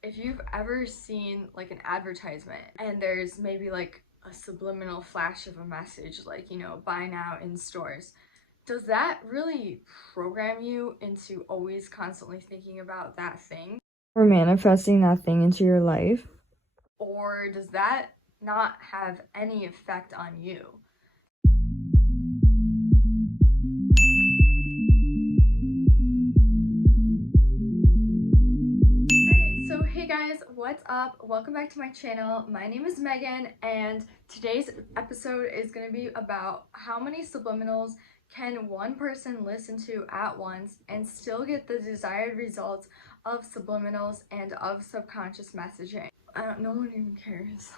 If you've ever seen like an advertisement and there's maybe like a subliminal flash of a message like, buy now in stores, does that really program you into always constantly thinking about that thing? Or manifesting that thing into your life. Or does that not have any effect on you? So hey guys, what's up? Welcome back to my channel. My name is Megan, and today's episode is going to be about how many subliminals can one person listen to at once and still get the desired results of subliminals and of subconscious messaging. No one even cares.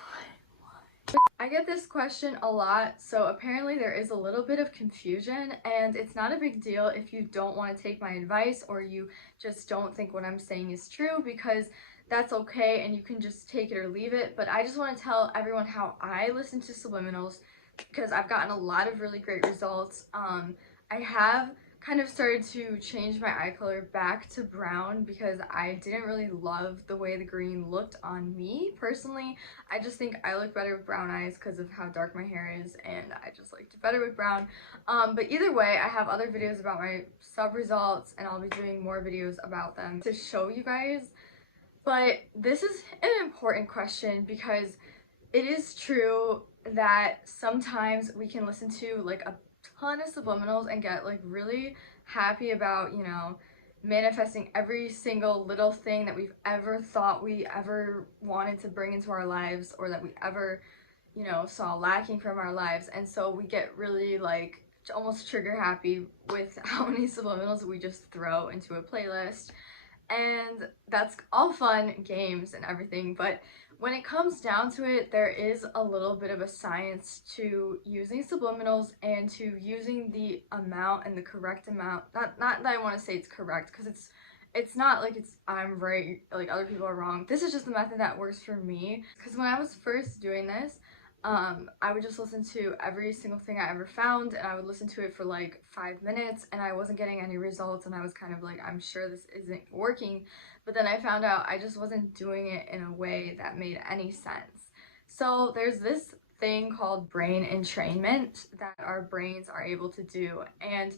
I get this question a lot, so apparently there is a little bit of confusion, and it's not a big deal if you don't want to take my advice or you just don't think what I'm saying is true, because that's okay and you can just take it or leave it. But I just want to tell everyone how I listen to subliminals because I've gotten a lot of really great results. I have kind of started to change my eye color back to brown because I didn't really love the way the green looked on me personally. I just think I look better with brown eyes because of how dark my hair is, and I just liked it better with brown. But either way, I have other videos about my sub results, and I'll be doing more videos about them to show you guys. But this is an important question because it is true that sometimes we can listen to like a ton of subliminals and get like really happy about, manifesting every single little thing that we've ever thought we ever wanted to bring into our lives, or that we ever, saw lacking from our lives. And so we get really like almost trigger happy with how many subliminals we just throw into a playlist. And that's all fun games and everything, but when it comes down to it, there is a little bit of a science to using subliminals and to using the amount and the correct amount. Not that I want to say it's correct, because it's not like it's I'm right, like other people are wrong. This is just the method that works for me, because when I was first doing this, I would just listen to every single thing I ever found, and I would listen to it for like 5 minutes, and I wasn't getting any results, and I was kind of like, I'm sure this isn't working. But then I found out I just wasn't doing it in a way that made any sense. So there's this thing called brain entrainment that our brains are able to do, and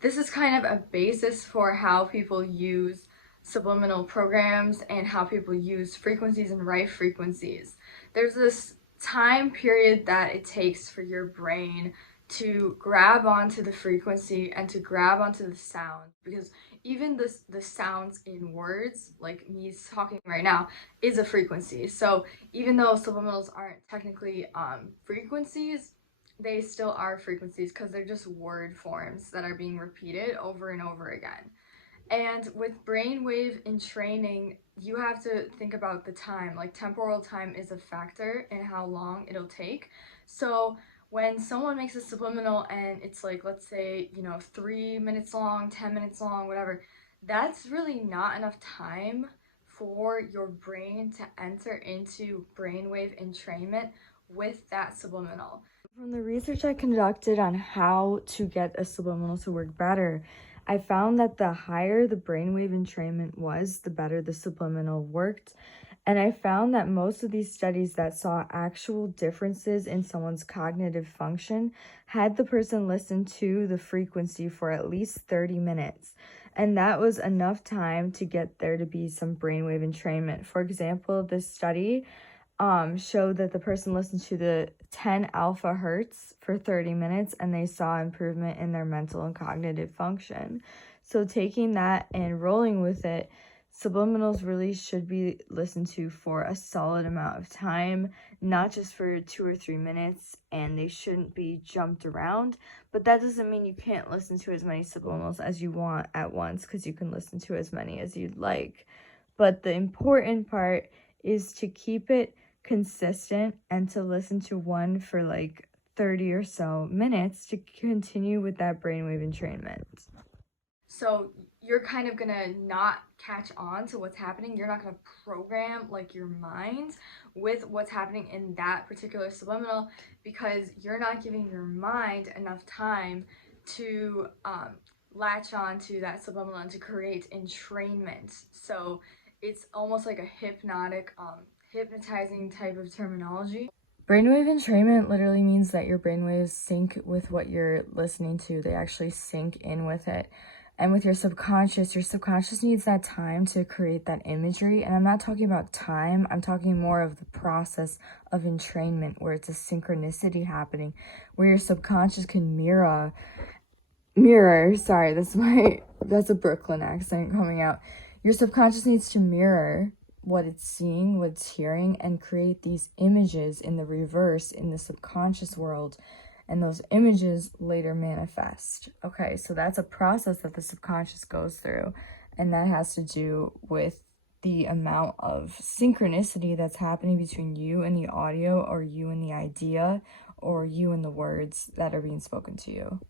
this is kind of a basis for how people use subliminal programs and how people use frequencies and right frequencies. There's this time period that it takes for your brain to grab onto the frequency and to grab onto the sound, because even the sounds in words, like me talking right now, is a frequency. So even though subliminals aren't technically frequencies, they still are frequencies because they're just word forms that are being repeated over and over again. And with brainwave entraining, you have to think about the time. Like temporal time is a factor in how long it'll take. So when someone makes a subliminal and it's like, let's say, 3 minutes long, 10 minutes long, whatever, that's really not enough time for your brain to enter into brainwave entrainment with that subliminal. From the research I conducted on how to get a subliminal to work better, I found that the higher the brainwave entrainment was, the better the subliminal worked. And I found that most of these studies that saw actual differences in someone's cognitive function had the person listen to the frequency for at least 30 minutes. And that was enough time to get there to be some brainwave entrainment. For example, this study showed that the person listened to the 10 alpha hertz for 30 minutes and they saw improvement in their mental and cognitive function. So taking that and rolling with it, subliminals really should be listened to for a solid amount of time, not just for 2 or 3 minutes, and they shouldn't be jumped around. But that doesn't mean you can't listen to as many subliminals as you want at once, because you can listen to as many as you'd like. But the important part is to keep it consistent and to listen to one for like 30 or so minutes to continue with that brainwave entrainment. So you're kind of gonna not catch on to what's happening. You're not gonna program like your mind with what's happening in that particular subliminal, because you're not giving your mind enough time to latch on to that subliminal and to create entrainment. So It's almost like a hypnotizing type of terminology. Brainwave entrainment literally means that your brainwaves sync with what you're listening to. They actually sync in with it. And with your subconscious needs that time to create that imagery. And I'm not talking about time, I'm talking more of the process of entrainment, where it's a synchronicity happening, where your subconscious can sorry, that's a Brooklyn accent coming out. Your subconscious needs to mirror what it's seeing, what it's hearing, and create these images in the reverse in the subconscious world, and those images later manifest. Okay, so that's a process that the subconscious goes through, and that has to do with the amount of synchronicity that's happening between you and the audio, or you and the idea, or you and the words that are being spoken to you.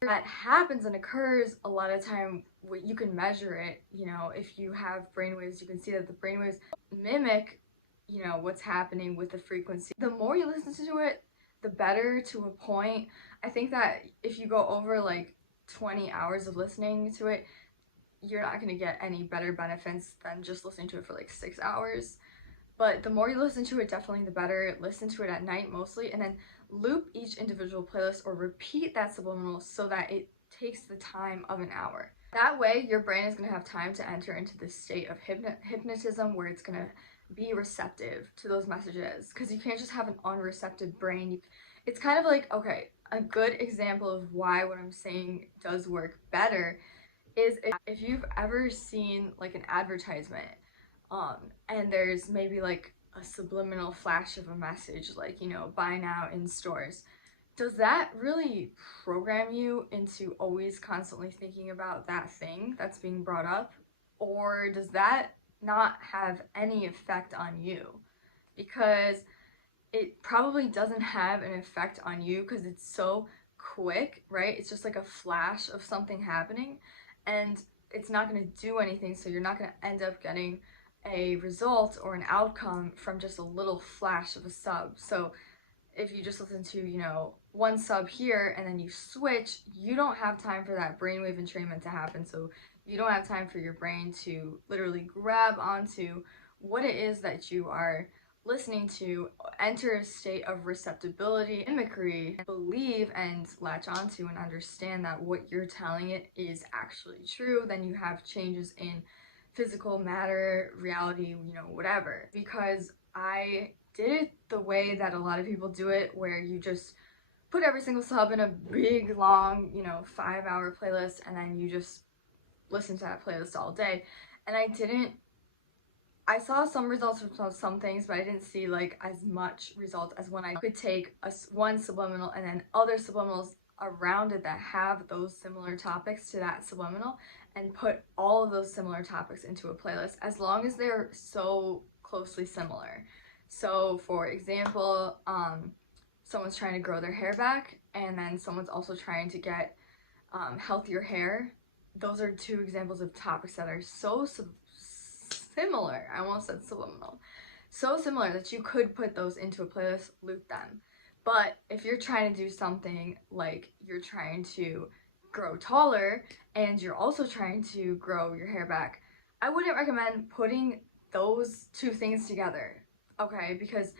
That happens and occurs a lot of time. You can measure it, you know, if you have brainwaves, you can see that the brainwaves mimic, you know, what's happening with the frequency. The more you listen to it, the better, to a point. I think that if you go over like 20 hours of listening to it, you're not going to get any better benefits than just listening to it for like 6 hours. But the more you listen to it, definitely the better. Listen to it at night mostly, and then loop each individual playlist or repeat that subliminal so that it takes the time of an hour. That way, your brain is going to have time to enter into this state of hypnotism, where it's going to be receptive to those messages, because you can't just have an unreceptive brain. It's kind of like, okay, a good example of why what I'm saying does work better is if you've ever seen like an advertisement, and there's maybe like a subliminal flash of a message, like, you know, buy now in stores. Does that really program you into always constantly thinking about that thing that's being brought up? Or does that not have any effect on you? Because it probably doesn't have an effect on you because it's so quick, right? It's just like a flash of something happening, and it's not going to do anything, so you're not going to end up getting a result or an outcome from just a little flash of a sub. So if you just listen to, you know, one sub here and then you switch, you don't have time for that brainwave entrainment to happen. So you don't have time for your brain to literally grab onto what it is that you are listening to, enter a state of receptibility, mimicry, believe and latch onto and understand that what you're telling it is actually true. Then you have changes in physical matter, reality, you know, whatever. Because I did it the way that a lot of people do it, where you just put every single sub in a big, long, you know, 5-hour playlist, and then you just listen to that playlist all day. And I saw some results from some things, but I didn't see like as much results as when I could take one subliminal and then other subliminals around it that have those similar topics to that subliminal, and put all of those similar topics into a playlist, as long as they're so closely similar. So for example, someone's trying to grow their hair back, and then someone's also trying to get healthier hair. Those are two examples of topics that are so similar. I almost said subliminal. So similar that you could put those into a playlist, loop them. But if you're trying to do something like you're trying to grow taller and you're also trying to grow your hair back, I wouldn't recommend putting those two things together, okay? Because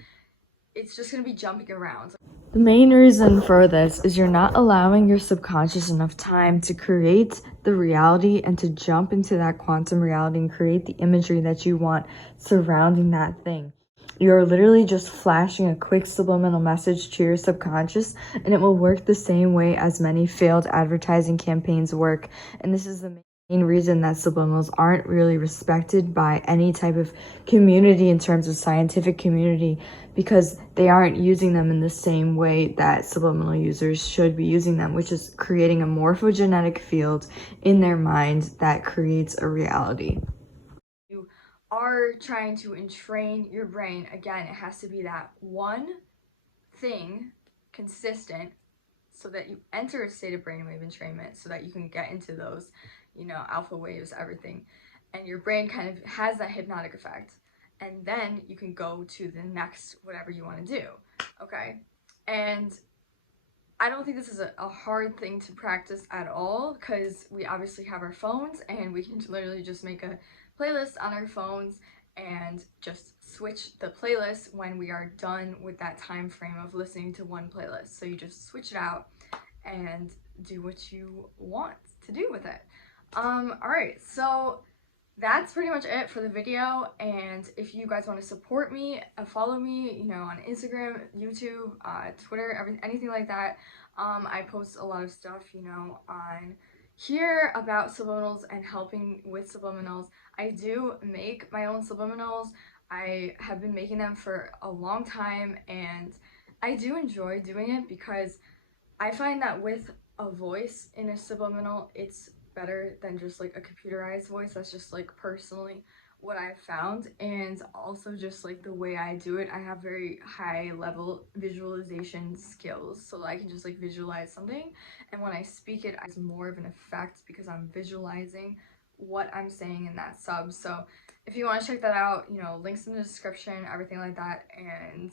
it's just gonna be jumping around. The main reason for this is you're not allowing your subconscious enough time to create the reality and to jump into that quantum reality and create the imagery that you want surrounding that thing. You're literally just flashing a quick subliminal message to your subconscious, and it will work the same way as many failed advertising campaigns work. And this is the main reason that subliminals aren't really respected by any type of community in terms of scientific community, because they aren't using them in the same way that subliminal users should be using them, which is creating a morphogenetic field in their mind that creates a reality. You are trying to entrain your brain. Again, it has to be that one thing, consistent, so that you enter a state of brainwave entrainment, so that you can get into those, you know, alpha waves, everything, and your brain kind of has that hypnotic effect, and then you can go to the next whatever you want to do, okay? And I don't think this is a hard thing to practice at all, because we obviously have our phones and we can literally just make a playlists on our phones and just switch the playlist when we are done with that time frame of listening to one playlist. So you just switch it out and do what you want to do with it. Alright, so that's pretty much it for the video, and if you guys want to support me, follow me, you know, on Instagram, YouTube, Twitter, anything like that. I post a lot of stuff, you know, on here about subliminals and helping with subliminals. I do make my own subliminals. I have been making them for a long time, and I do enjoy doing it because I find that with a voice in a subliminal, it's better than just like a computerized voice. That's just like personally what I've found, and also just like the way I do it, I have very high level visualization skills, so I can just like visualize something, and when I speak it, it's more of an effect because I'm visualizing what I'm saying in that sub. So if you want to check that out, you know, links in the description, everything like that. And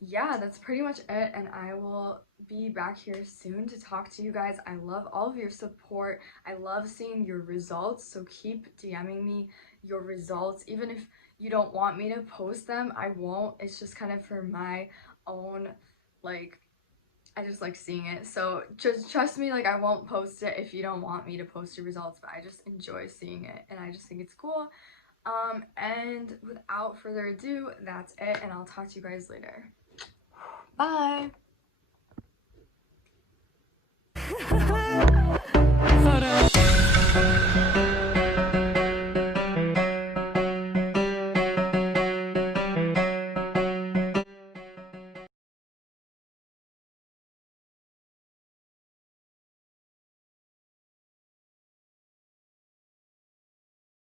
yeah, that's pretty much it, and I will be back here soon to talk to you guys. I love all of your support. I love seeing your results, so keep DMing me your results. Even if you don't want me to post them, I won't. It's just kind of for my own, like, I just like seeing it. So just trust me, like, I won't post it if you don't want me to post your results, but I just enjoy seeing it, and I just think it's cool. And without further ado, that's it, and I'll talk to you guys later. Bye!